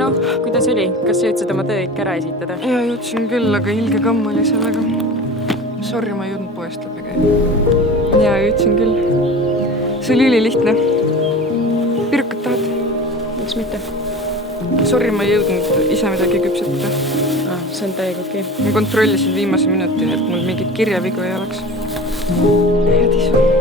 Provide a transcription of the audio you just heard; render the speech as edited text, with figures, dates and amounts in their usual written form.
Noh, kuidas oli? Kas jõudsid oma töö ikka ära esitada? Ja jõudsin küll, aga ilge kamm oli sellega. Sorry, ma ei jõudnud poest läbi käia. Ja jõudsin küll. See oli ülilihtne. Pirkat tahad? Miks mitte? Sorry, ma ei jõudnud ise midagi küpsetada. See on täiega okei. Ma kontrollisin viimase minutini, et mul mingit kirjavigu ei oleks. Head isu.